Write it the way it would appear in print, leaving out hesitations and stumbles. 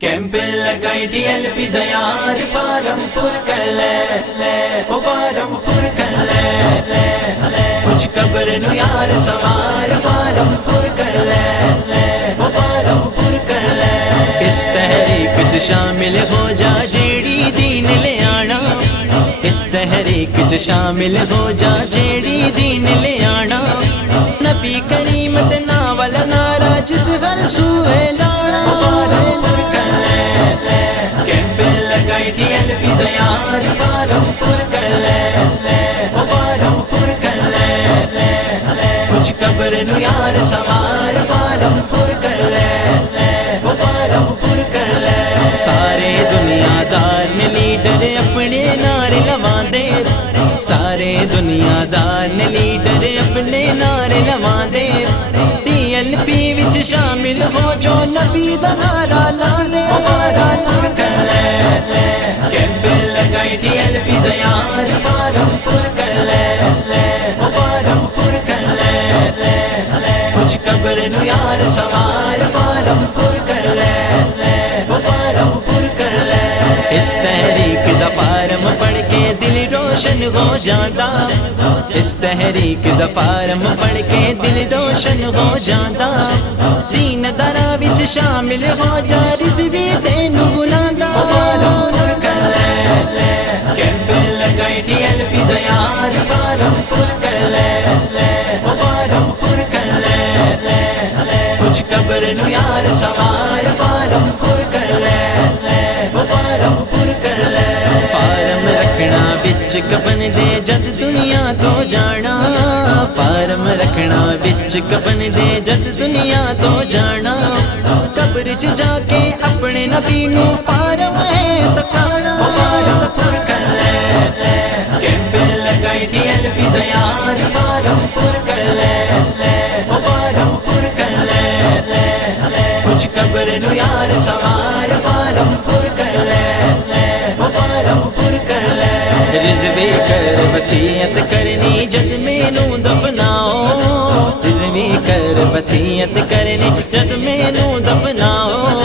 camp لگائی D L P دیار form پر کر لے او فارم پر کر لے کچھ قبر نو یار سوار فارم پر کر لے او فارم پر کر لے اس تحریک چ شامل ہو جا جیڑی دین لے آنا اس تحریک چ شامل ہو جا جیڑی دین لے آنا نبی کریم دے ناول نارا جس گھر سوئے لانا فارم پر کر لے کیمپ لگائی ڈی ایل پی دیار فارم پر کر لے او فارم پر کر لے کچھ قبر نو یار سوار فارم پر کر لے او فارم پر کر لے سارے دنیا دار نے لیڈر اپنے نعرے لواندے سارے دنیا دار نے لیڈر اپنے نعرے لواندے ڈی ایل پی وچ شامل ہو جو نبی دا نعرہ لاندے فارم پر کر لے کیمپ لگائی ڈی ایل پی دیار فارم پر کر لے او فارم پر کر لے کچھ قبر نو یار سوار فارم پر کر لے او فارم پر کر لے اس تحریک دا فارم پڑھ کے دل روشن ہو جاتا اس تحریک دا فارم پڑھ کے دل روشن ہو جاتا دین دارا وچ شامل ہو جا رضوی تینو بلاندا فارم پر کر لے کیمپ لگائی ڈی ایل پی دیار فارم پر کر لے او فارم پر کر لے کچھ قبر نو یار سوار فارم پر کر لے او فارم پر کر لے فارم رکھنا وچ کفن دے جد دنیا تو جانا فارم رکھنا وچ کفن دے جد دنیا تو جانا قبر چ جا کے اپنے نبی نو فارم ہے تکانا فارم پر کر لے کیمپ لگائی ڈی ایل پی دیار فارم پر کر لے او فارم پر کر لے کچھ قبر نو یار سوار فارم پر کر لے او فارم پر کر لے رضوی کر وصیت کرنی جد مینوں دفناؤ رضوی کر وصیت کرنی جد مینوں دفناؤ